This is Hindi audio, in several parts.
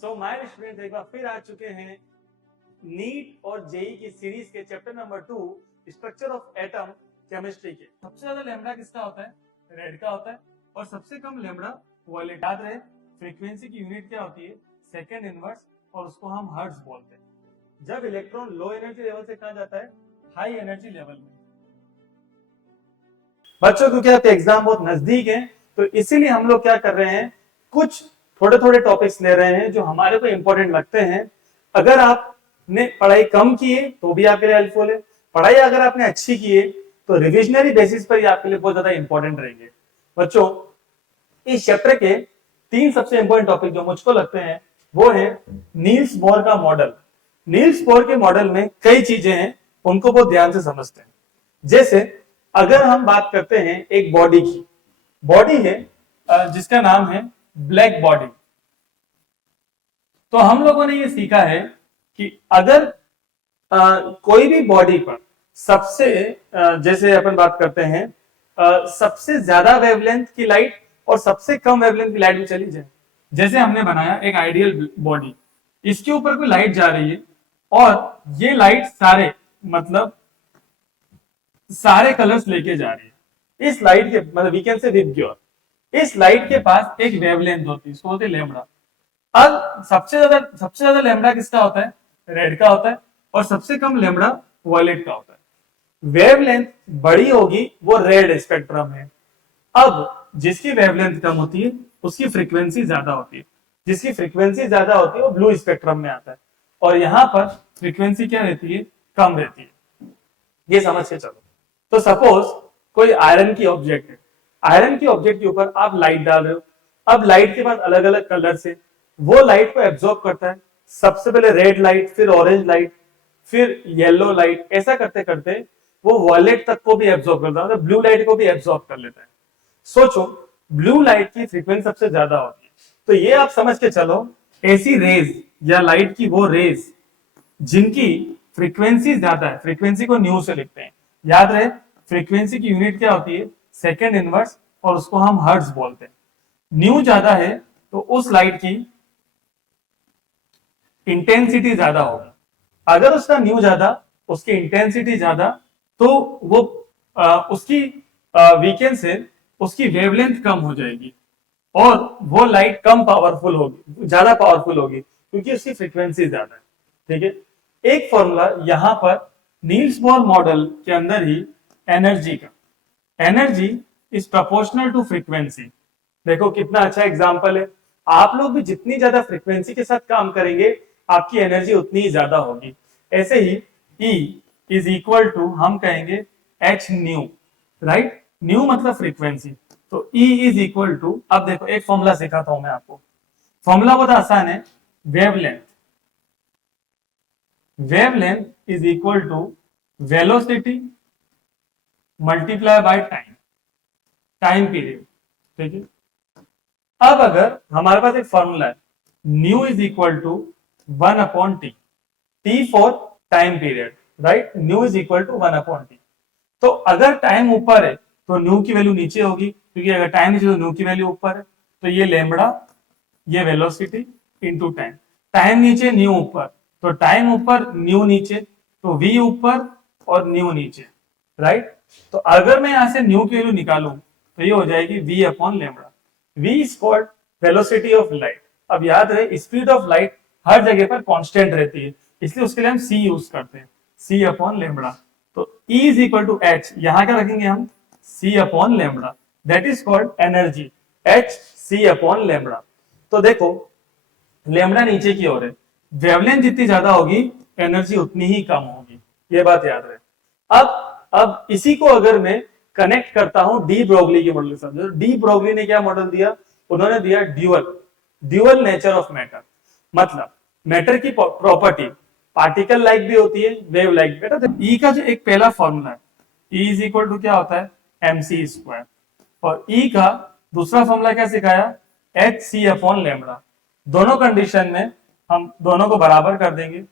सो माय स्टूडेंट एक बार फिर आ चुके हैं नीट और जेई की सीरीज के chapter number 2 structure of atom chemistry के। सबसे ज्यादा लेमड़ा किसका होता है? रेड का होता है। और सबसे कम लेमड़ा वायलेट। याद रहे फ्रीक्वेंसी की यूनिट क्या होती है? सेकेंड इनवर्स, और उसको हम हर्ट्ज बोलते हैं। जब इलेक्ट्रॉन लो एनर्जी लेवल से कहा जाता है हाई एनर्जी लेवल में। बच्चों क्योंकि आपके एग्जाम बहुत नजदीक है तो इसीलिए हम लोग क्या कर रहे हैं, कुछ थोड़े थोड़े टॉपिक्स ले रहे हैं जो हमारे को इंपॉर्टेंट लगते हैं। अगर आपने पढ़ाई कम की है तो भी आपके लिए हेल्पफुल है, पढ़ाई अगर आपने अच्छी की है तो रिविजनरी बेसिस पर ही आपके लिए बहुत ज्यादा इंपॉर्टेंट रहेंगे। बच्चों इस चैप्टर के 3 सबसे इंपॉर्टेंट टॉपिक जो मुझको लगते हैं वो है नील्स बोर का मॉडल। नील्स बोर के मॉडल में कई चीजें हैं, उनको बहुत ध्यान से समझते हैं। जैसे अगर हम बात करते हैं एक बॉडी की, बॉडी है जिसका नाम है ब्लैक बॉडी। तो हम लोगों ने ये सीखा है कि अगर कोई भी बॉडी पर सबसे जैसे अपन बात करते हैं सबसे ज्यादा वेवलेंथ की लाइट और सबसे कम वेवलेंथ की लाइट भी चली जाए। जैसे हमने बनाया एक आइडियल बॉडी, इसके ऊपर कोई लाइट जा रही है और ये लाइट सारे कलर्स लेके जा रही है। इस लाइट के मतलब वी कैन से विबग्योर, इस लाइट के पास एक वेवलेंथ होती है, इसको बोलते हैं लैम्बडा। अब सबसे ज्यादा लैम्बडा किसका होता है? रेड का होता है। और सबसे कम लैम्बडा वायलेट का होता है। वेवलेंथ बड़ी होगी वो रेड स्पेक्ट्रम में। अब जिसकी वेवलेंथ कम होती है उसकी फ्रीक्वेंसी ज्यादा होती है, जिसकी फ्रीक्वेंसी ज्यादा होती है वो ब्लू स्पेक्ट्रम में आता है। और यहां पर फ्रीक्वेंसी क्या रहती है? कम रहती है। ये समझ के चलो। तो सपोज कोई आयरन की ऑब्जेक्ट है, आयरन की ऑब्जेक्ट के ऊपर आप लाइट डाल रहे हो। अब लाइट के पास अलग अलग कलर से वो लाइट को एब्जॉर्ब करता है। सबसे पहले रेड लाइट, फिर ऑरेंज लाइट, फिर येलो लाइट, ऐसा करते करते वो वॉयलेट तक को भी एब्जॉर्ब करता है, मतलब ब्लू लाइट को भी एब्जॉर्ब कर लेता है। सोचो ब्लू लाइट की फ्रीक्वेंसी सबसे ज्यादा होती है, तो ये आप समझ के चलो ऐसी रेज या लाइट की वो रेज जिनकी फ्रीक्वेंसी ज्यादा है, फ्रीक्वेंसी को न्यू से लिखते हैं। याद रहे फ्रीक्वेंसी की यूनिट क्या होती है? सेकेंड इनवर्स, और उसको हम हर्ट्ज बोलते हैं। न्यू ज्यादा है तो उस लाइट की इंटेंसिटी ज्यादा होगी। अगर उसका न्यू ज्यादा, उसकी इंटेंसिटी ज्यादा, तो वो उसकी वीकेंड से उसकी वेवलेंथ कम हो जाएगी और वो लाइट कम पावरफुल होगी, ज्यादा पावरफुल होगी क्योंकि उसकी फ्रीक्वेंसी ज्यादा है। ठीक है, एक फॉर्मूला यहां पर नील्स बोर मॉडल के अंदर ही एनर्जी का, energy is proportional to frequency. देखो कितना अच्छा एग्जांपल है। आप लोग भी जितनी ज्यादा फ्रीक्वेंसी के साथ काम करेंगे आपकी एनर्जी उतनी ही ज्यादा होगी। ऐसे ही E इज इक्वल टू हम कहेंगे H न्यू, राइट? न्यू मतलब फ्रीक्वेंसी, तो E इज इक्वल टू, अब देखो एक फॉर्मूला सिखाता हूं मैं आपको। फॉर्मूला बहुत आसान है, wavelength. Wavelength is equal to velocity multiply by time, time period. ठीक है, अब अगर हमारे पास एक फॉर्मूला है nu is equal to 1/t, T for time period, right? Nu is equal to 1/t। तो अगर टाइम ऊपर है तो न्यू की वैल्यू नीचे होगी, क्योंकि अगर टाइम नीचे तो न्यू की वैल्यू ऊपर है। तो ये लैम्बडा, ये वेलोसिटी इनटू टाइम। टाइम नीचे न्यू ऊपर, तो टाइम ऊपर न्यू नीचे, तो v ऊपर और न्यू नीचे, राइट? तो अगर मैं यहां से न्यू की वैल्यू निकालूं तो ये हो जाएगी v upon lambda. v is called velocity of light. अब याद रहे स्पीड ऑफ लाइट हर जगह पर कांस्टेंट रहती है, इसलिए उसके लिए हम c यूज करते हैं, c अपॉन लैम्बडा। तो E is equal to h, यहां क्या रखेंगे हम? c upon lambda, that is called energy, h c upon lambda. तो देखो लैम्बडा नीचे की ओर है, वेवलेंथ जितनी ज्यादा होगी एनर्जी उतनी ही कम होगी, ये बात याद रहे। अब इसी को अगर मैं कनेक्ट करता हूं डी ब्रोगली के मॉडल के साथ। डी ब्रोगली ने क्या मॉडल दिया? उन्होंने दिया ड्यूअल नेचर ऑफ मैटर। मतलब मैटर की प्रॉपर्टी पार्टिकल लाइक भी होती है, वेव लाइक भी। ई का जो एक पहला फॉर्मूला है, ई इज इक्वल टू क्या होता है? mc square. और ई का दूसरा फॉर्मूला क्या सिखाया? H C upon lambda. दोनों कंडीशन में हम दोनों को बराबर कर देंगे।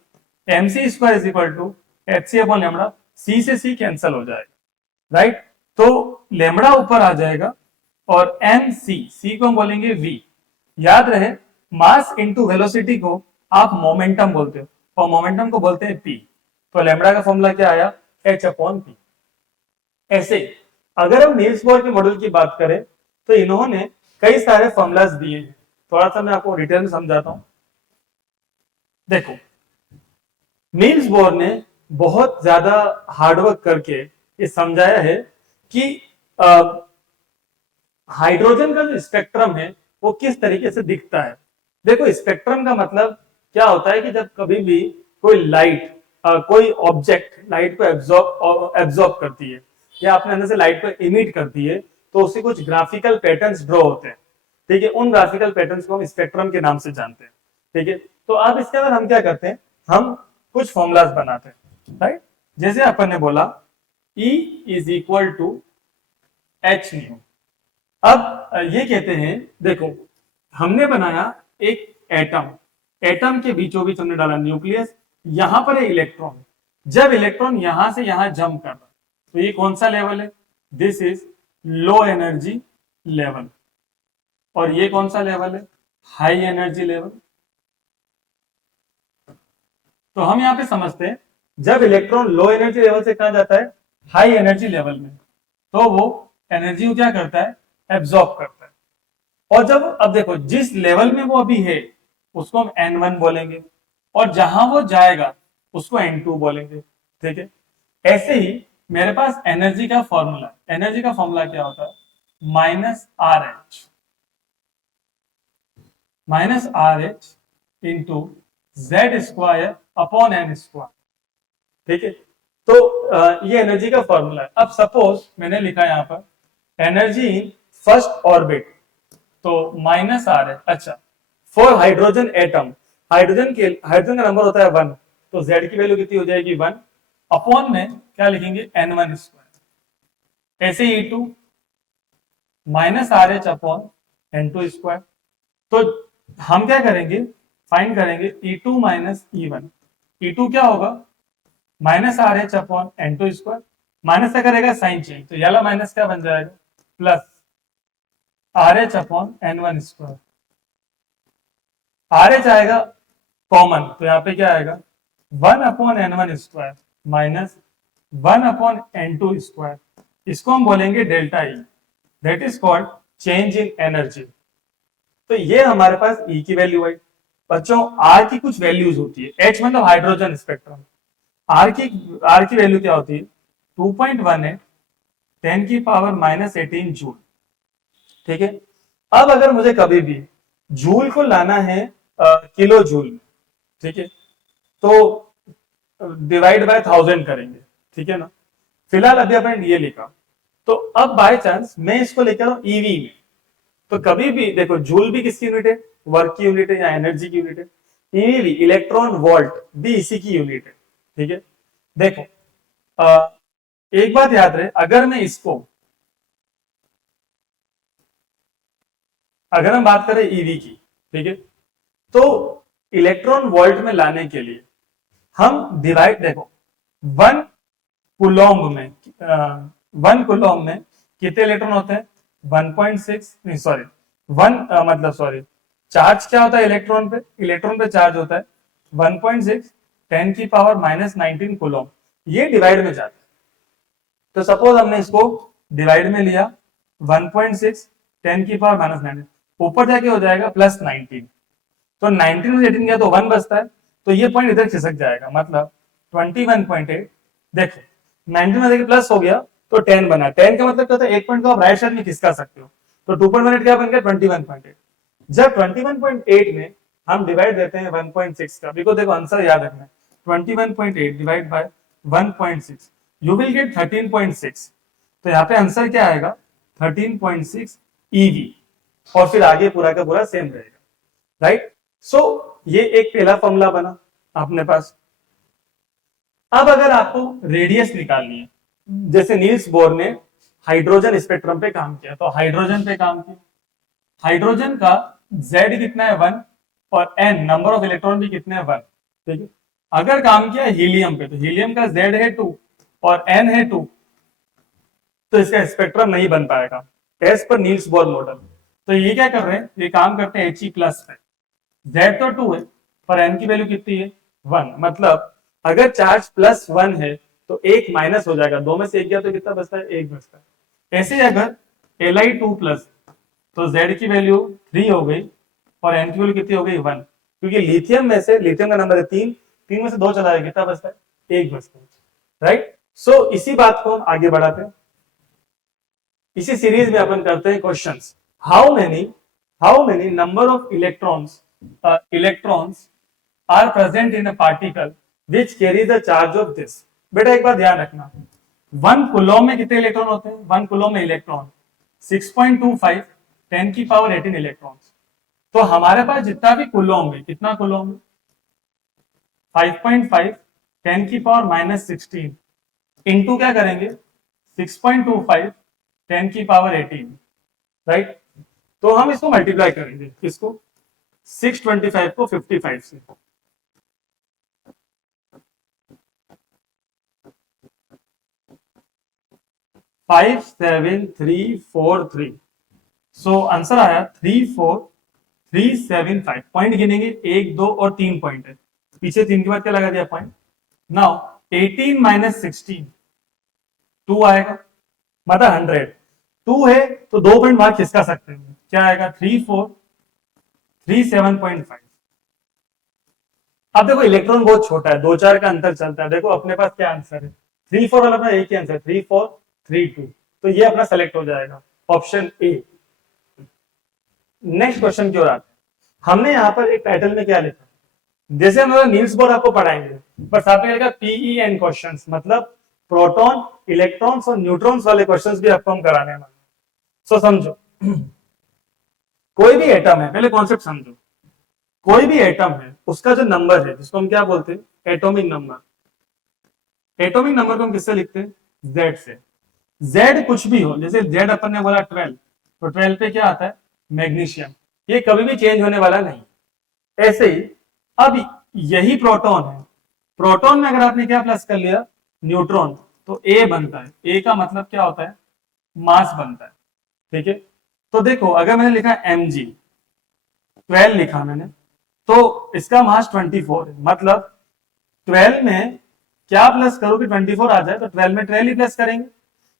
mc square is equal to H C upon lambda, C से सी कैंसिल हो जाएगा, राइट? तो लैम्बडा ऊपर आ जाएगा और एम सी, सी को हम बोलेंगे v। याद रहे मास इंटू वेलोसिटी को आप मोमेंटम बोलते हो और मोमेंटम को बोलते हैं पी। तो लैम्बडा का फॉर्मूला क्या आया, एच अपॉन पी। ऐसे अगर हम नील्स बोर के मॉडल की बात करें तो इन्होंने कई सारे फॉर्मूलाज दिए हैं, थोड़ा सा मैं आपको डिटेल में समझाता हूं। देखो, नील्स बोर ने बहुत ज्यादा हार्डवर्क करके ये समझाया है कि हाइड्रोजन का जो स्पेक्ट्रम है वो किस तरीके से दिखता है। देखो, स्पेक्ट्रम का मतलब क्या होता है कि जब कभी भी कोई लाइट कोई ऑब्जेक्ट लाइट को एब्जॉर्ब करती है या अपने अंदर से लाइट को इमिट करती है तो उससे कुछ ग्राफिकल पैटर्न्स ड्रॉ होते हैं। ठीक है, उन ग्राफिकल पैटर्न्स को हम स्पेक्ट्रम के नाम से जानते हैं। ठीक है, तो अब इसके अंदर हम क्या करते हैं, हम कुछ फॉर्मूलाज बनाते हैं, राइट। जैसे अपन ने बोला E is equal to H nu. अब ये कहते हैं, देखो हमने बनाया एक एटम, एटम के बीचों बीच हमने डाला न्यूक्लियस, यहां पर है इलेक्ट्रॉन। जब इलेक्ट्रॉन यहां से यहां जंप कर रहा तो ये कौन सा लेवल है, this is low energy level. और ये कौन सा लेवल है, हाई एनर्जी लेवल। तो हम यहां पे समझते हैं जब इलेक्ट्रॉन लो एनर्जी लेवल से कहा जाता है हाई एनर्जी लेवल में, तो वो एनर्जी को क्या करता है, एब्जॉर्ब करता है। और जब अब देखो जिस लेवल में वो अभी है उसको हम N1 बोलेंगे और जहां वो जाएगा उसको N2 बोलेंगे। ठीक है, ऐसे ही मेरे पास एनर्जी का फॉर्मूला, एनर्जी का फॉर्मूला क्या होता है, minus R H into Z square upon N square. ठीक है, तो ये एनर्जी का फॉर्मूला है। अब सपोज मैंने लिखा यहां पर एनर्जी इन फर्स्ट ऑर्बिट, तो माइनस आर है। अच्छा, फॉर हाइड्रोजन एटम, हाइड्रोजन का नंबर होता है 1, तो जेड की वैल्यू कितनी हो जाएगी 1 अपॉन में क्या लिखेंगे N1 स्क्वायर। ऐसे E2 minus R H upon N2 square. तो हम क्या करेंगे, फाइंड करेंगे E2 माइनस E1। E2 क्या होगा, minus R H upon N2 square, minus का करेगा साइन चेंज तो ये वाला माइनस क्या बन जाएगा, plus R H upon N1 square. R H आएगा कॉमन तो यहाँ पे क्या आएगा 1 upon N1 square minus 1 upon N2 square. इसको हम बोलेंगे delta E, that is called change in energy. तो ये हमारे पास E की वैल्यू आई। बच्चों R की कुछ वैल्यूज होती है, H मतलब हाइड्रोजन स्पेक्ट्रम, आर की वैल्यू क्या होती है 2.18 10 की पावर माइनस 18 जूल। ठीक है, अब अगर मुझे कभी भी जूल को लाना है किलो जूल में, ठीक है, तो डिवाइड बाय 1000 करेंगे। ठीक है ना, फिलहाल अभी अपन ये लिखा, तो अब बाय चांस मैं इसको लेकर आऊं ईवी में, तो कभी भी देखो जूल भी किसकी यूनिट है, वर्क की यूनिट है या एनर्जी की यूनिट है। ईवी इलेक्ट्रॉन वोल्ट भी इसी की यूनिट है। ठीक है, देखो एक बात याद रहे, अगर हम बात करें ईवी की, ठीक है, तो इलेक्ट्रॉन वोल्ट में लाने के लिए हम डिवाइड, देखो 1 कुलॉम्ब में 1 कुलॉम्ब में कितने इलेक्ट्रॉन होते हैं 1.6, नहीं सॉरी 1 मतलब सॉरी चार्ज क्या होता है इलेक्ट्रॉन पे चार्ज होता है 1.6 10 की पावर माइनस 19 कुलॉम्ब। ये डिवाइड में जाता है, तो सपोज हमने इसको डिवाइड में लिया 1.6 10 की पावर माइनस 19, ऊपर जाके हो जाएगा प्लस 19, तो 19 में 18 गया तो 1 बचता है, तो ये पॉइंट इधर खिसक जाएगा, मतलब 21.8। देखो 19 में देखिए प्लस हो गया तो 10 बना, 10 का मतलब क्या होता है, एक पॉइंट को आप राइट साइड में खिसका सकते हो, तो 2.18 क्या बन गया 21.8। जब 21.8 में हम डिवाइड देते हैं 1.6 का, बिकॉज देखो आंसर याद रखना है 21.8 divide by 1.6 you will get 13.6। तो यहाँ पे आंसर क्या आएगा 13.6 ईवी, और फिर आगे पूरा का पूरा सेम रहेगा, राइट। सो ये एक पहला फॉर्मूला बना अपने पास। अब अगर आपको रेडियस निकालनी है, जैसे नील्स बोर ने हाइड्रोजन स्पेक्ट्रम पे काम किया, तो हाइड्रोजन पे काम किया, हाइड्रोजन का Z कितना है 1 और N नंबर ऑफ इलेक्ट्रॉन भी कितने हैं 1। ठीक है, अगर काम किया हीलियम पे, तो हीलियम का Z है 2 और N है 2, तो इसका स्पेक्ट्रम नहीं बन पाएगा as per Niels Bohr model. तो ये क्या कर रहे हैं, ये काम करते हैं He प्लस पे, Z तो 2 है पर n की वैल्यू कितनी है 1, मतलब अगर चार्ज +1 है तो एक माइनस हो जाएगा, दो में से एक गया तो कितना बचता है, एक बचता है। ऐसे अगर Li2+ तो Z की वैल्यू 3 हो गई और n की वैल्यू कितनी हो गई 1, क्योंकि लिथियम में से, लिथियम का नंबर है 3, 3 में से 2 चला है, कितना बचता है, एक बचता है, राइट। सो इसी बात को हम आगे बढ़ाते हैं। इसी सीरीज में अपन करते हैं questions. How many number of electrons are present in a particle which carry the charge of this. बेटा एक बार ध्यान रखना, 1 कूलम में कितने इलेक्ट्रॉन होते हैं, 1 कूलम में इलेक्ट्रॉन 6.25 10⁻18 इलेक्ट्रॉन्स। तो हमारे पास जितना भी कूलम है, कितना कूलम है, 5.5 10⁻16 इंटू क्या करेंगे 6.25 10⁻18, राइट। तो हम इसको मल्टीप्लाई करेंगे, किसको, 625 को 55 से, 57343। सो आंसर आया 34375। पॉइंट गिनेंगे, 1 2 और 3 पॉइंट है, पीछे 3 के बाद क्या लगा दिया पॉइंट। नाउ 18 - 16 2 आएगा, मतलब 100, 2 है तो 2 पॉइंट वहां खिसका सकते हैं, क्या आएगा 3437.5। अब देखो इलेक्ट्रॉन बहुत छोटा है, 2 4 का अंतर चलता है, देखो अपने पास क्या आंसर है, 3 4 वाला अपना एक ही आंसर 3432, तो ये अपना सेलेक्ट हो जाएगा, ऑप्शन ए। नेक्स्ट क्वेश्चन की ओर आते हैं। हमने यहाँ पर एक टाइटल में क्या लिखा, जैसे हम नील्स बोर आपको पढ़ाएंगे, पर साथ में लिखा PEN क्वेश्चंस, मतलब प्रोटॉन, इलेक्ट्रॉन्स और न्यूट्रॉन्स वाले क्वेश्चंस भी आपको हम कराने वाले। सो समझो, कोई भी एटम है, पहले कॉन्सेप्ट समझो, कोई भी एटम है उसका जो नंबर है जिसको हम क्या बोलते हैं, एटॉमिक नंबर। एटॉमिक नंबर को हम किससे लिखते हैं, Z से। Z कुछ भी हो, जैसे Z अपन ने बोला 12, तो 12 पे क्या आता है, मैग्नीशियम, ये कभी भी चेंज होने वाला नहीं। ऐसे ही अब यही प्रोटॉन है, प्रोटॉन में अगर आपने क्या प्लस कर लिया, न्यूट्रॉन, तो A बनता है। A का मतलब क्या होता है, मास बनता है, ठीक है। तो देखो अगर मैंने लिखा Mg, 12 लिखा मैंने, तो इसका मास 24 है, मतलब 12 में क्या प्लस करो कि 24 आ जाए, तो 12 में 12 ही प्लस करेंगे,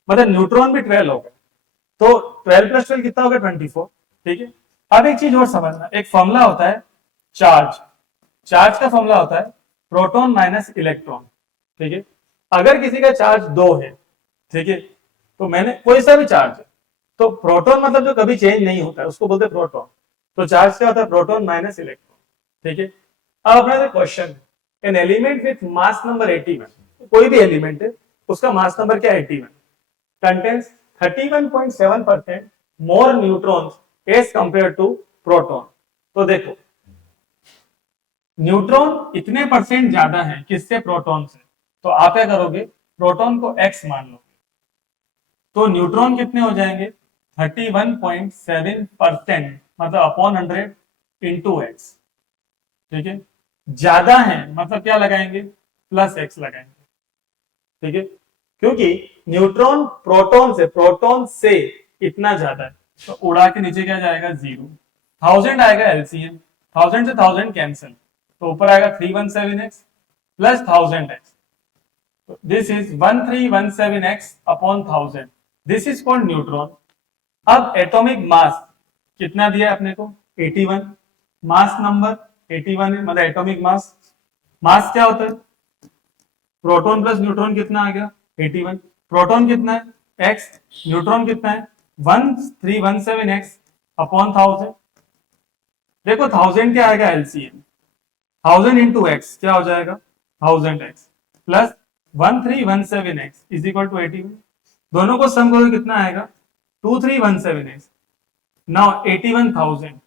मतलब न्यूट्रॉन भी 12 होगा, तो 12 + 12 कितना होगा 24, ठीक है। अब एक चीज और समझना, एक फॉर्मूला होता है चार्ज, चार्ज का फॉर्मूला होता है प्रोटॉन माइनस इलेक्ट्रॉन, ठीक है। अगर किसी का चार्ज 2 है, ठीक है, तो मैंने कोई सा भी चार्ज है, तो प्रोटॉन मतलब जो कभी चेंज नहीं होता है उसको बोलते हैं प्रोटॉन, तो चार्ज क्या होता है, प्रोटॉन माइनस इलेक्ट्रॉन, ठीक है। अब अपना question, an element with mass number 81, कोई भी एलिमेंट है उसका मास नंबर क्या है 81, contains 31.7% more neutrons as compared to proton। तो देखो न्यूट्रॉन इतने परसेंट ज्यादा है किससे, प्रोटॉन से, तो आप क्या करोगे, प्रोटॉन को x मान लो, तो न्यूट्रॉन कितने हो जाएंगे 31.7%, मतलब अपॉन 100 इंटू एक्स, ठीक है। ज्यादा है मतलब क्या लगाएंगे, +x लगाएंगे, ठीक है, क्योंकि न्यूट्रॉन प्रोटॉन से इतना ज्यादा है, तो उड़ा के नीचे क्या जाएगा 0, 1000 आएगा एलसीएम, 1000 से 1000 कैंसिल, तो ऊपर आएगा 317x plus 1000x, this is 1317x upon 1000, this is called neutron. अब एटॉमिक मास कितना दिया है अपने को 81, मास नंबर 81 है, मतलब एटॉमिक मास, मास क्या होता है, प्रोटॉन प्लस न्यूट्रॉन कितना आ गया 81, प्रोटॉन कितना है x, न्यूट्रॉन कितना है 1317x अपॉन 1000, देखो 1000 क्या आएगा एलसीएम, 1000 इंटू एक्स क्या हो जाएगा 1000x plus 1317x is equal to 81, दोनों को सम करो कितना आएगा 2317x। Now 81,000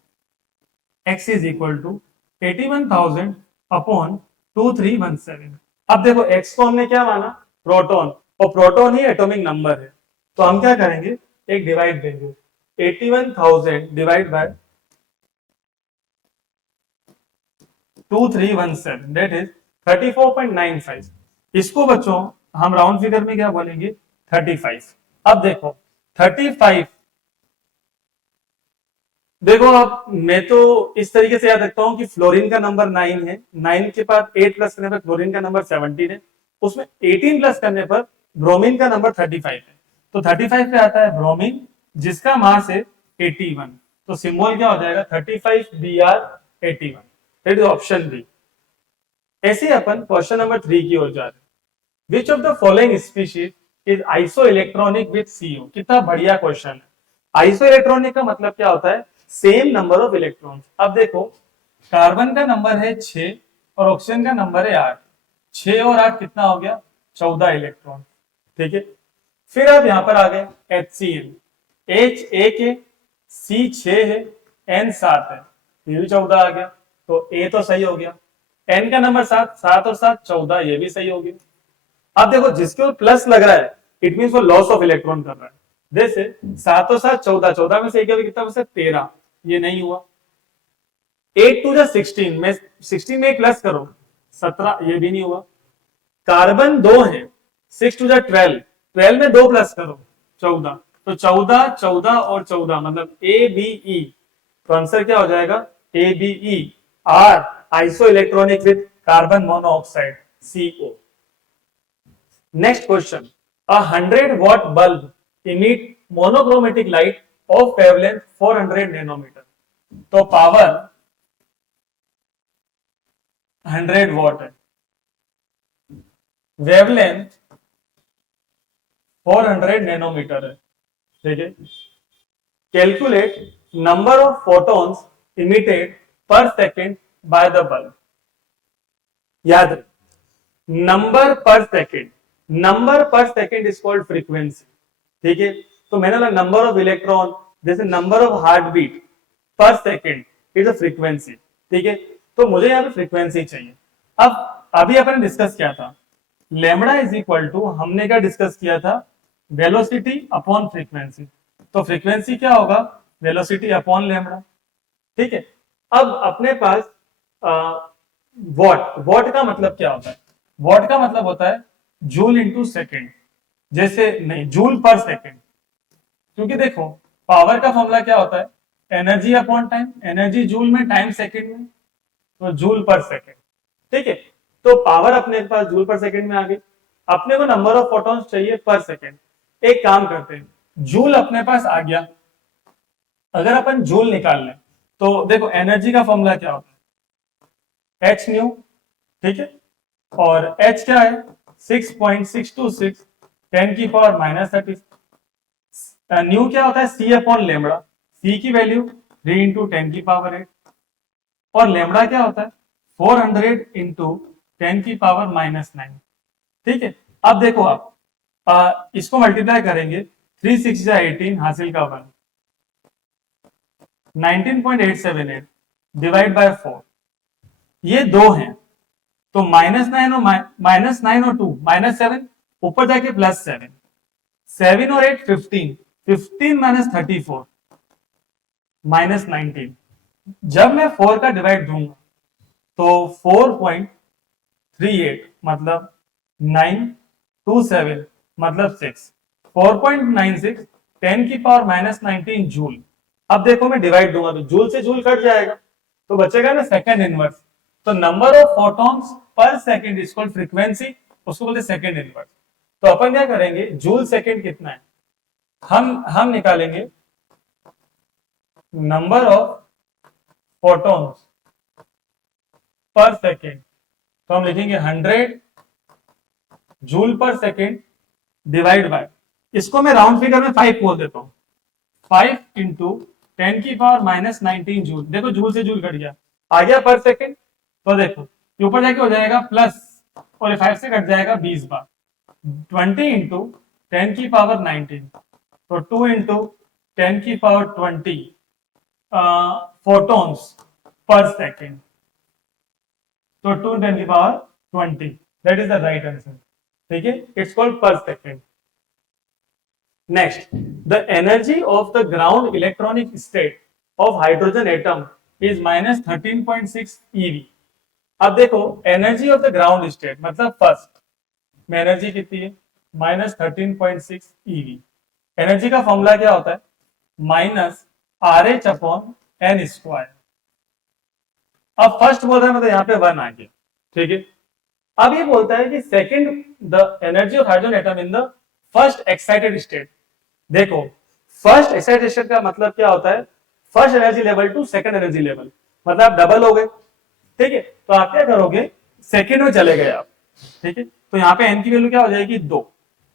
x is equal to 81,000 upon 2317। अब देखो x को हमने क्या माना, प्रोटॉन, और प्रोटॉन ही एटॉमिक नंबर है, तो हम क्या करेंगे, एक डिवाइड देंगे, 81,000 डिवाइड बाय 2317 दैट इज 34.95। इसको बच्चों हम राउंड फिगर में क्या बोलेंगे 35। अब देखो 35 देखो अब मैं तो इस तरीके से याद रखता हूँ कि फ्लोरीन का नंबर 9 है, 9 के बाद 8 प्लस करने पर फ्लोरीन का नंबर 17 है, उसमें 18 प्लस करने पर ब्रोमीन का नंबर 35 है। तो 35 पे आता है ब्रोमीन जिसका मास है 81। तो सिंबल क्या हो जाएगा 35Br81, that is option B. ऐसे ही अपन क्वेश्चन नंबर 3 की ओर जा रहे हैं। Which of the following species is iso electronic with CO? कितना बढ़िया क्वेश्चन है। आइसो इलेक्ट्रॉनिक का मतलब क्या होता है, सेम नंबर ऑफ इलेक्ट्रॉन्स। अब देखो कार्बन का नंबर है 6 और ऑक्सीजन का नंबर है 8, 6 और 8 कितना हो गया 14 इलेक्ट्रॉन। ठीक है, फिर अब यहां पर आ गए HCl, H 1 है, C 6 है, N 7 है, ये भी 14 आ गया। तो A तो सही हो गया, N का नंबर 7, 7 और 7 14, ये भी सही हो गया। अब देखो जिसके ऊपर प्लस लग रहा है इट मीन वो लॉस ऑफ इलेक्ट्रॉन कर रहा है। जैसे 7 और 7 14, 14 में से एक कितना बचा 13, ये नहीं हुआ। 8 टू 16 में 16 में एक प्लस करो 17, ये भी नहीं हुआ। कार्बन 2 है, 6 टू 12, 12 में 2 प्लस करो 14, तो 14, 14 और 14 मतलब ABE। तो आंसर क्या हो जाएगा ABE, are iso electronic with carbon monoxide CO। Next question, a 100 watt bulb emit monochromatic light of wavelength 400 nanometer। तो पावर 100 वॉट है, वेवलेंथ 400 नैनोमीटर है। ठीक है, calculate number of photons emitted पर सेकेंड बाय द बल्ब। याद नंबर पर सेकेंड, नंबर पर सेकेंड इज कॉल्ड फ्रीक्वेंसी। ठीक है, तो मैंने बोला नंबर ऑफ इलेक्ट्रॉन, जैसे नंबर ऑफ हार्ट बीट पर सेकेंड इज अ फ्रीक्वेंसी। ठीक है, तो मुझे यहाँ पे फ्रीक्वेंसी चाहिए। अब अभी अपन ने डिस्कस किया था लेमड़ा इज इक्वल टू, हमने क्या डिस्कस किया था, वेलोसिटी अपॉन फ्रीक्वेंसी। तो फ्रीक्वेंसी क्या होगा वेलोसिटी अपॉन लेमड़ा। ठीक है, अब अपने पास वॉट, वॉट का मतलब क्या होता है, वॉट का मतलब होता है जूल इंटू सेकेंड, जैसे नहीं जूल पर सेकेंड। क्योंकि देखो पावर का फॉर्मूला क्या होता है energy upon time, energy joule में टाइम सेकेंड में, तो जूल पर सेकेंड। ठीक है, तो पावर अपने पास जूल पर सेकेंड में आ गई, अपने को नंबर ऑफ फोटॉन्स चाहिए पर सेकेंड। एक काम करते हैं, जूल अपने पास आ गया, अगर अपन जूल निकाल लें तो देखो एनर्जी का फॉर्मूला क्या होता है एच न्यू। ठीक है, और एच क्या है 6.626 10 की पावर -30। न्यू क्या होता है सी अपॉन लेमड़ा, सी की वैल्यू 3 इंटू 10 की पावर 8, और लेमड़ा क्या होता है 400 इंटू 10 की पावर -9। ठीक है, अब देखो आप इसको मल्टीप्लाई करेंगे 3 6 18 हासिल का 1, 19.878 डिवाइड बाय 4, ये दो हैं तो -9 और -9 और 2 -7, ऊपर जाके +7, 7 और 8 15, 15 -34 -19। जब मैं 4 का डिवाइड दूंगा तो 4.38 मतलब 927 मतलब 6, 4.96 10 की पावर -19 जूल। अब देखो मैं डिवाइड दूंगा तो जूल से जूल कट जाएगा तो बचेगा ना सेकंड इनवर्स। तो number of photons per second is called frequency, उसको बोलते सेकंड इनवर्स। तो अपन क्या करेंगे जूल सेकंड कितना है, हम निकालेंगे number of photons per second, तो हम लिखेंगे 100 जूल पर सेकेंड डिवाइड बाय, इसको मैं राउंड फिगर में 5 बोल देता हूं, 5 इंटू 10 की पावर -19 जूल। देखो जूल से जूल कट गया, आ गया पर सेकेंड, तो देखो ऊपर जाके हो जाएगा प्लस और 5 से कट जाएगा 20 बार, 20 इंटू 10 की पावर 19, तो 2 इंटू 10 की पावर 20 फोटॉन्स पर सेकेंड, तो 2 10 की power 20, that is the right answer. ठीक है, इट्स कॉल्ड पर second. Next, the energy of the ground electronic state of hydrogen atom is -13.6 eV। अब देखो energy of the ground state मतलब फर्स्ट में एनर्जी कितनी है -13.6 eV। एनर्जी का फॉर्मूला क्या होता है -RH अपॉन n स्क्वायर। अब फर्स्ट बोल रहा है मतलब यहाँ पे 1 आ गया, ठीक है। अब ये बोलता है कि second the energy of hydrogen atom in the first excited state. देखो फर्स्ट एक्साइटेशन का मतलब क्या होता है, first energy level to second energy level, मतलब आप डबल हो गए, ठीक है। तो आप क्या करोगे, सेकंड में चले गए आप, ठीक है। तो यहाँ पे n की वैल्यू क्या हो जाएगी 2।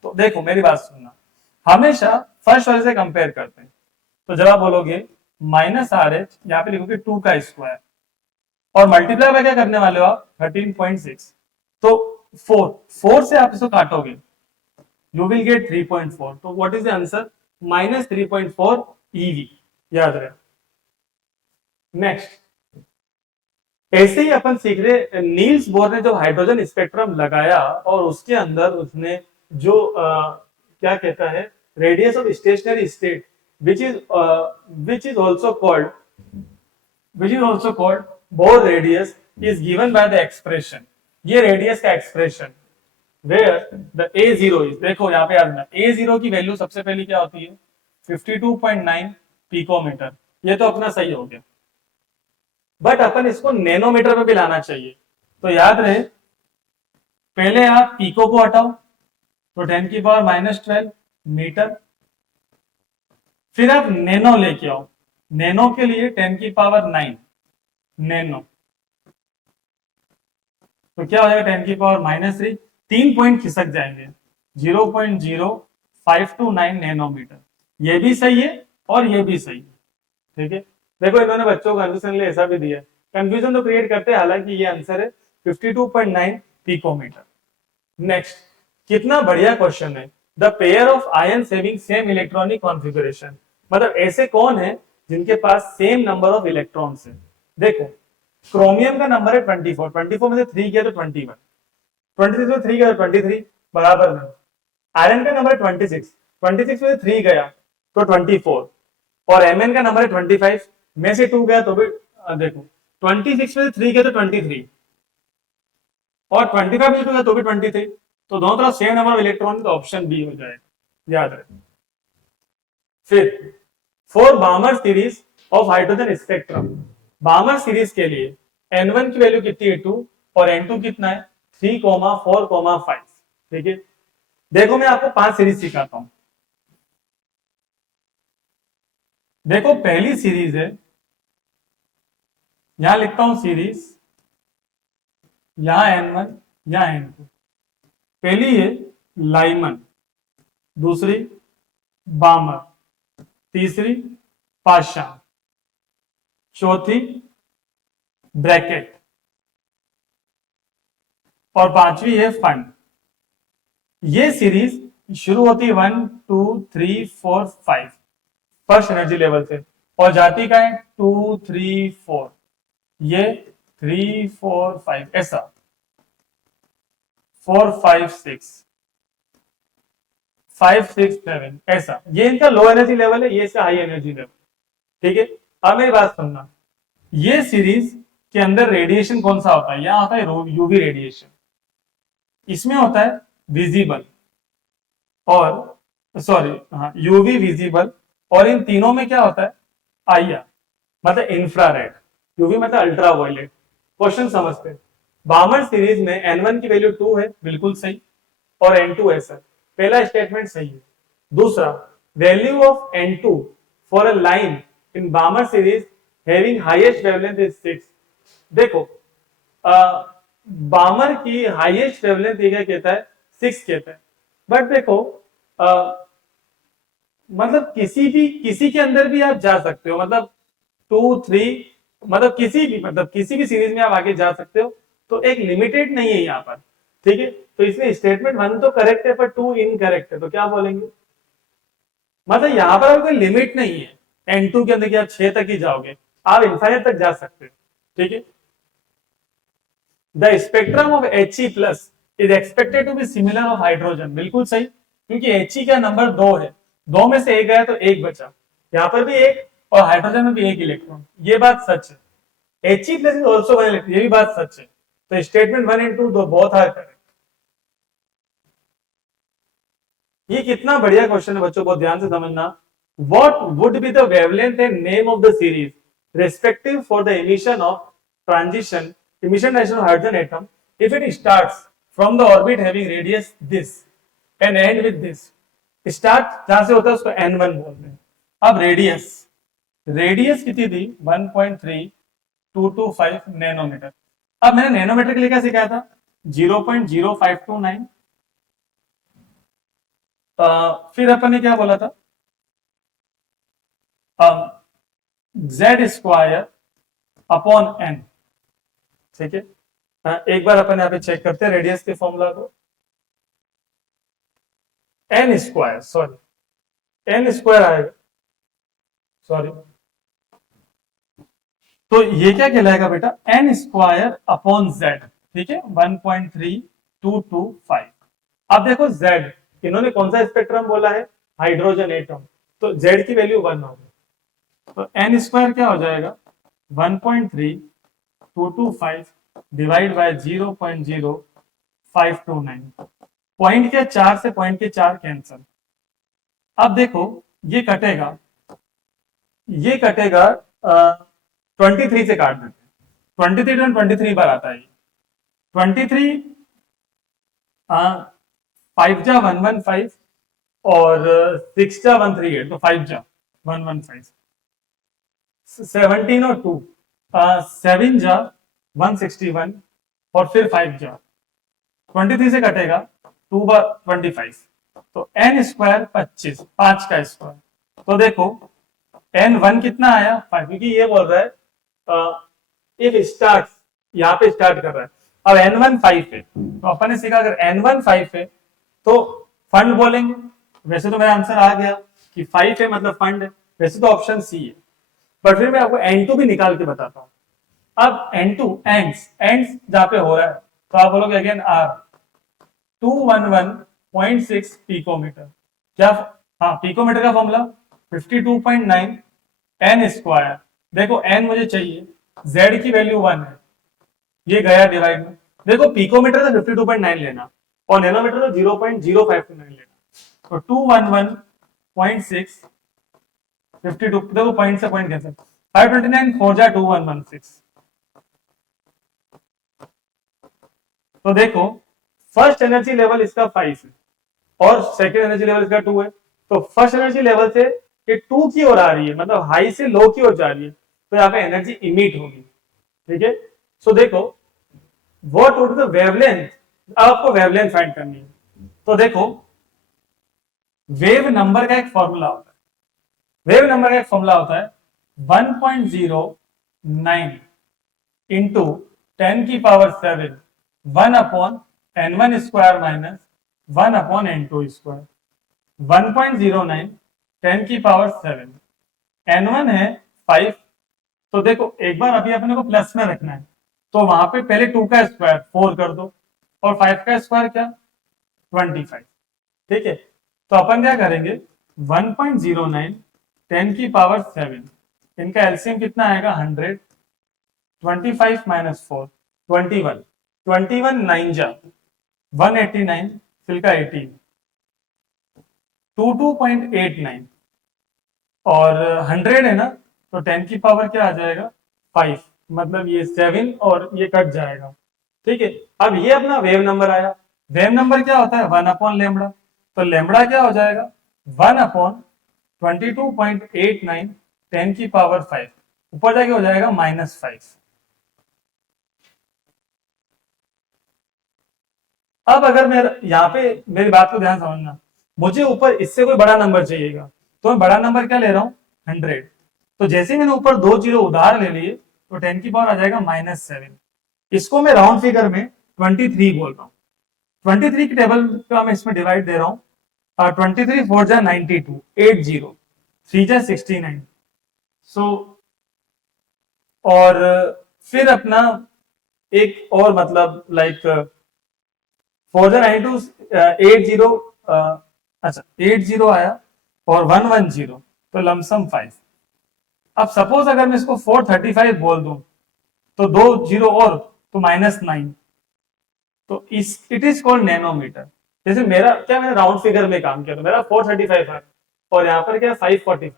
तो देखो मेरी बात सुनना, हमेशा फर्स्ट वाले से कंपेयर करते हैं। तो जब आप बोलोगे माइनस आर एच, यहाँ पे लिखोगे 2 का स्क्वायर और मल्टीप्लाई बाय क्या करने वाले हो आप 13.6। तो 4 से आप इसको काटोगे, you will get 3.4। तो what is the answer, -3.4 eV, याद रहे। नेक्स्ट, ऐसे ही अपन सीख रहे, नील्स बोर ने जो हाइड्रोजन स्पेक्ट्रम लगाया और उसके अंदर उसने जो क्या कहता है, radius of stationery state which is also called Bohr radius is given by the expression। ये रेडियस का expression where the A0 is, देखो यहाँ पे याद रखना A0 की वैल्यू सबसे पहले क्या होती है 52.9 पिकोमीटर। ये तो अपना सही हो गया, बट अपन इसको नैनोमीटर में भी लाना चाहिए। तो याद रहे, पहले आप पिको को हटाओ तो 10 की पावर -12 मीटर, फिर आप नैनो लेके आओ, नैनो के लिए 10 की पावर 9 नैनो, तो क्या हो जाएगा 10 की पावर -3, 3 पॉइंट खिसक जाएंगे, 0.0529 नैनोमीटर। ये भी सही है और ये भी सही है, ठीक है। देखो इन्होंने बच्चों को कंफ्यूजन लिए ऐसा भी दिया, कंफ्यूजन तो क्रिएट करते हैं, हालांकि ये आंसर है 52.9 पिकोमीटर। नेक्स्ट, कितना बढ़िया क्वेश्चन है, the pair of ions having same electronic configuration, मतलब ऐसे कौन है जिनके पास सेम नंबर ऑफ इलेक्ट्रॉन्स है। देखो क्रोमियम का नंबर है 24, 24 में से 3 गया तो 21, 26 में 3 गया तो 23 बराबर में। आयरन का नंबर है 26, 26 में से 3 गया तो 24, और Mn का नंबर है 25 में से 2 गया तो भी देखो 26 में से 3 गया तो 23 और 25 में से 2 गया तो भी 23, तो दोनों तरफ सेम नंबर ऑफ इलेक्ट्रॉन, तो ऑप्शन बी हो जाएगा, याद रखें। फिर for बामर series of hydrogen spectrum, बामर series के लिए N1 की वैल्यू कितनी है 2 और N2 कितना है 3, 4, 5, ठीक है। देखो मैं आपको 5 सीरीज सिखाता हूं। देखो पहली सीरीज है, यहां लिखता हूं सीरीज, यहां N1 यहां N2। पहली है लाइमन, दूसरी बामर, तीसरी पाशान, चौथी ब्रैकेट और पांचवी है फंड। ये सीरीज शुरू होती है 1 2 3 4 5 फर्स्ट एनर्जी लेवल से और जाती का है 2 3 4, ये 3 4 5 ऐसा 4 5 6 5 6 7 ऐसा, ये इनका लो एनर्जी लेवल है, ये इसका हाई एनर्जी लेवल, ठीक है। अब मेरी बात सुनना, ये सीरीज के अंदर रेडिएशन कौन सा होता है, यहां होता है यूवी रेडिएशन, इसमें होता है विजिबल और सॉरी हाँ यूवी विजिबल, और इन तीनों में क्या होता है आईआर मतलब इंफ्रारेड, यूवी मतलब अल्ट्रा वायलेट। क्वेश्चन समझते हैं, बामर सीरीज में N1 की वैल्यू 2 है, बिल्कुल सही, और N2 है सर, पहला स्टेटमेंट सही है। दूसरा, value of N2 for a line in बामर series having highest wavelength is 6। देखो बामर की हाईएस्ट वेवलेंथ क्या कहता है 6 कहता है, बट देखो मतलब किसी के अंदर भी आप जा सकते हो, मतलब 2 3 मतलब किसी भी सीरीज में आप आगे जा सकते हो, तो एक लिमिटेड नहीं है यहाँ पर, ठीक है। तो इसमें स्टेटमेंट 1 तो करेक्ट है पर 2 इनकरेक्ट है, तो क्या बोलेंगे, मतलब यहाँ पर कोई लिमिट नहीं है N2 के अंदर कि आप 6 तक ही जाओगे, आप इन्फाइनाइट तक जा सकते हो, ठीक है। The spectrum of He plus is expected to be similar of hydrogen, बिल्कुल सही, क्योंकि He का नंबर 2 है, 2 में से 1 गया तो 1 बचा, यहाँ पर भी 1 और हाइड्रोजन में भी 1 इलेक्ट्रॉन, ये बात सच है। He plus is also 1 electron, ये भी बात सच है। तो स्टेटमेंट 1 and 2 दो बोथ आर करेक्ट। ये कितना बढ़िया क्वेश्चन है बच्चों, बहुत ध्यान से समझना। What would be the wavelength and name of the series respective for the emission transition of hydrogen atom if it starts from the orbit having radius this and end with this. Start जहां से होता है उसको n1 बोलते हैं. अब रेडियस कितनी थी 1.3225 नैनोमीटर. अब मैंने नैनोमीटर के लिए क्या सिखाया था 0.0529. फिर अपन ने क्या बोला था z स्क्वायर अपॉन n. ठीक है. एक बार अपन यहाँ पे चेक करते हैं रेडियस के फॉर्मूला को. n स्क्वायर आएगा. सॉरी, तो ये क्या कहलाएगा बेटा n स्क्वायर अपॉन z. ठीक है 1.3225. अब देखो z इन्होंने कौन सा स्पेक्ट्रम बोला है हाइड्रोजन एटम, तो z की वैल्यू 1 होगी. तो n स्क्वायर क्या हो जाएगा 1.3225 डिवाइड बाय 0.0529. पॉइंट के 4 से पॉइंट के 4 कैंसल. अब देखो ये कटेगा 23 से काट देते हैं. 23 बार आता है. 23 5 जा 115 और 6 जा 138, तो 5 जा 115. 17 और 2 7 जा 161 और फिर 5 जा 23 से कटेगा 2 बार 25, तो n स्क्वायर 25, 5 का स्क्वायर. तो देखो n1 कितना आया 5, क्योंकि ये बोल रहा है इफ स्टार्ट, यहाँ पे स्टार्ट कर रहा है. अब n1 5 है, तो अपन ने सीखा अगर n1 5 है तो फंड बोलेंगे. वैसे तो मेरा आंसर आ गया कि 5 है मतलब फंड है. वैसे तो ऑप्शन सी है, बट फिर मैं आपको n2 भी निकाल के बताता हूँ. अब n2 एंड्स जहां पे हो रहा है तो आप बोलोगे अगेन r 211.6 पिकोमीटर. क्या हाँ पिकोमीटर का फॉर्मूला 52.9 n स्क्वायर. देखो n मुझे चाहिए, z की वैल्यू 1 है, ये गया डिवाइड में. देखो पिकोमीटर तो 52.9 लेना और नैनोमीटर तो 0.0529 लेना. तो 211.6 52, देखो पॉइंट से पॉइंट कैंसिल. 529 4 जा 2116. तो देखो फर्स्ट एनर्जी लेवल इसका 5 है और सेकेंड एनर्जी लेवल इसका 2 है. तो फर्स्ट एनर्जी लेवल से ये 2 की ओर आ रही है, मतलब हाई से लो की ओर जा रही है, तो यहाँ पे एनर्जी इमिट होगी. ठीक है. सो देखो व्हाट वुड द वेवलेंथ. अब आपको वेवलेंथ फाइंड करनी है. तो देखो वेव नंबर का एक फॉर्मूला होता है. 1.09 इंटू 10 की power 7 1 upon n1 square minus 1 upon n2 square. 1.09 10 की पावर 7, n1 है 5. तो देखो एक बार अभी अपने को प्लस में रखना है, तो वहां पे पहले 2 का स्क्वायर 4 कर दो और 5 का स्क्वायर क्या 25. ठीक है. तो अपन क्या करेंगे 1.09 10 की पावर 7, इनका एलसीएम कितना आएगा 100. 25 माइनस 4 21, 21 9 जा 189, फिर का 18 22.89 और 100 है ना, तो 10 की पावर क्या आ जाएगा 5, मतलब ये 7 और ये कट जाएगा. ठीक है. अब ये अपना वेव नंबर आया. वेव नंबर क्या होता है 1 अपॉन लेमड़ा. तो लेमड़ा क्या हो जाएगा 1 अपॉन 22.89 10 की पावर 5, ऊपर जाके हो जाएगा -5. अब अगर मेरा यहाँ पे मेरी बात को ध्यान समझना, मुझे ऊपर इससे कोई बड़ा नंबर चाहिएगा, तो मैं बड़ा नंबर क्या ले रहा हूँ 100. तो जैसे मैंने ऊपर 2 जीरो उधार ले लिए तो 10 की पावर आ जाएगा -7. इसको मैं राउंड फिगर में 23 बोल रहा हूँ. 23 की टेबल का मैं इसमें डिवाइड दे रहा हूँ. 23 4 जा 92, 80 3 जा 69. सो और फिर अपना एक और मतलब लाइक 4 जा 92 80, अच्छा 80 आया और 110, तो लमसम 5. अब सपोज अगर मैं इसको 435 बोल दूं तो 2 जीरो और तो -9, तो इट इज कॉल्ड नैनोमीटर. जैसे मेरा क्या मैंने राउंड फिगर में काम किया तो मेरा 435 है और यहाँ पर क्या 545,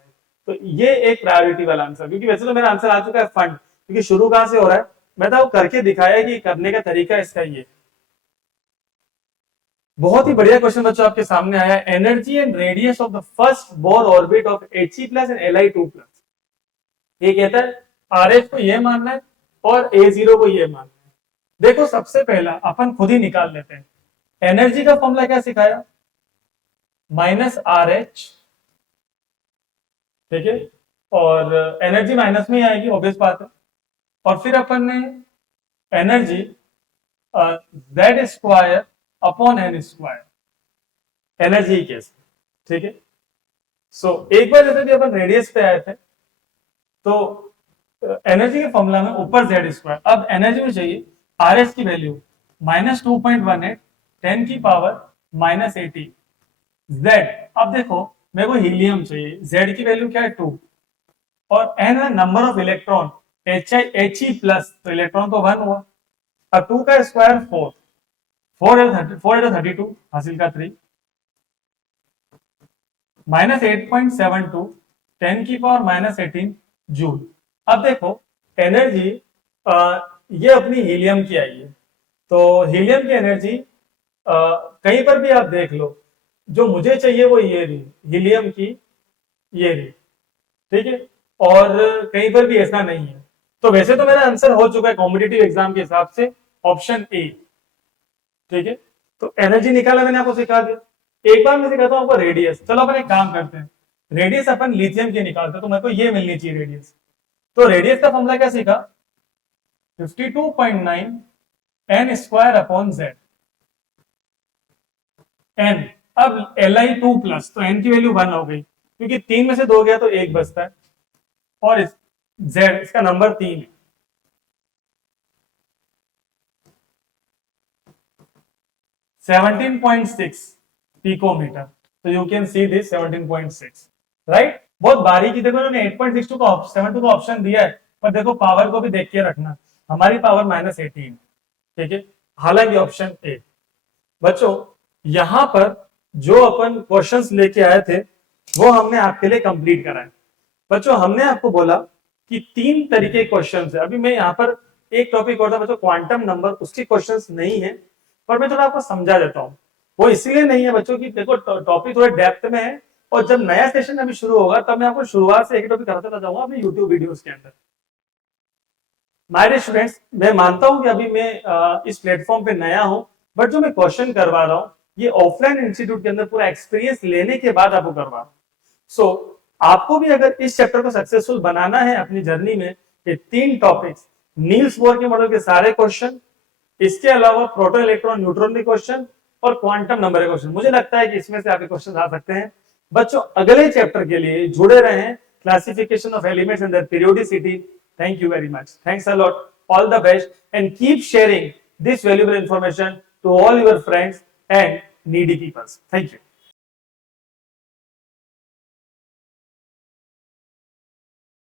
तो ये एक प्रायोरिटी वाला आंसर, क्योंकि वैसे तो मेरा आंसर आ चुका है फंड, क्योंकि शुरू कहां से हो रहा है, मैं तो करके दिखाया कि करने का तरीका इसका ये। बहुत ही बढ़िया क्वेश्चन बच्चों आपके सामने आया, energy and radius of the first Bohr orbit of He plus and Li2 plus. ये कहता है RH को ये मानना है और A0 को ये मानना है। देखो सबसे पहला अपन खुद ही निकाल लेते हैं, एनर्जी का फॉर्मूला क्या सिखाया, -RH, ठीक है, और एनर्जी माइनस में ही आएगी, ऑब्वियस बात है। और फिर अपन ने energy Z² upon N², energy कैसे, ठीक है। सो एक बार जैसे कि अपन रेडियस पे आए थे, तो एनर्जी के फॉर्मूला में ऊपर Z², अब एनर्जी में चाहिए RH की वैल्यू -2.18 10 की पावर -80 Z। अब देखो मेरे को हीलियम चाहिए, Z की वैल्यू क्या है 2, और N है number of electron, He plus, तो इलेक्ट्रॉन तो 1 हुआ, और 2 का स्क्वायर 4, 4 है 32 हासिल का 3, -8.72 10 की पावर -18 जूल। अब देखो एनर्जी ये अपनी हीलियम की आई है, तो हीलियम की एनर्जी कहीं पर भी आप देख लो, जो मुझे चाहिए वो ये रही, हीलियम की ये रही, ठीक है, और कहीं पर भी ऐसा नहीं है। तो वैसे तो मेरा आंसर हो चुका है कॉम्पिटिटिव एग्जाम के हिसाब से, ऑप्शन ए, ठीक है। तो एनर्जी निकाला मैंने आपको सिखा दिया, एक बार मैं सिखाता हूँ आपको रेडियस। चलो अपन एक काम करते हैं, रेडियस अपन लिथियम की निकालते हैं, तो मेरे को ये मिलनी चाहिए रेडियस। तो रेडियस का फॉर्मूला क्या सीखा, 52.9 N² अपॉन Z। N, अब Li2 प्लस, तो N की वैल्यू 1 हो गई, क्योंकि 3 में से 2 गया तो 1 बचता है, और Z इसका नंबर 3 है, 17.6 पिकोमीटर। तो you can see this 17.6, right. बहुत बारीकी, देखो इन्होंने 8.62 का 72 का ऑप्शन दिया है, पर देखो पावर को भी देख के रखना, हमारी पावर -18, ठीक है, हालांकि ऑप्शन ए। बच्चों यहां पर जो अपन क्वेश्चंस लेके आए थे वो हमने आपके लिए कंप्लीट करा है। बच्चों हमने आपको बोला कि 3 तरीके क्वेश्चंस है, अभी मैं यहाँ पर एक टॉपिक और था बच्चों, क्वांटम नंबर, उसके क्वेश्चंस नहीं है, पर मैं थोड़ा आपको समझा देता हूँ। वो इसलिए नहीं है बच्चों की देखो टॉपिक थोड़े डेप्थ में है, और जब नया सेशन अभी शुरू होगा तब मैं आपको शुरुआत से एक टॉपिक कराता जाऊंगा अपने यूट्यूब वीडियोस के अंदर। माय स्टूडेंट्स, मैं मानता हूं कि अभी मैं इस प्लेटफॉर्म पे नया हूं, बट जो मैं क्वेश्चन करवा रहा हूं ये ऑफलाइन इंस्टीट्यूट के अंदर पूरा एक्सपीरियंस लेने के बाद आपको करवा रहा हूं। सो आपको भी अगर इस चैप्टर को सक्सेसफुल बनाना है अपनी जर्नी में, ये 3 टॉपिक्स, नील्स बोर के मॉडल के सारे क्वेश्चन, इसके अलावा प्रोटॉन इलेक्ट्रॉन न्यूट्रॉन के क्वेश्चन, और क्वांटम नंबर के क्वेश्चन, मुझे लगता है कि इसमें से आपके क्वेश्चन आ सकते हैं। बच्चों अगले चैप्टर के लिए जुड़े रहें, classification of elements and their periodicity. Thank you very much. Thanks a lot. All the best, and keep sharing this valuable information to all your friends and needy people. Thank you.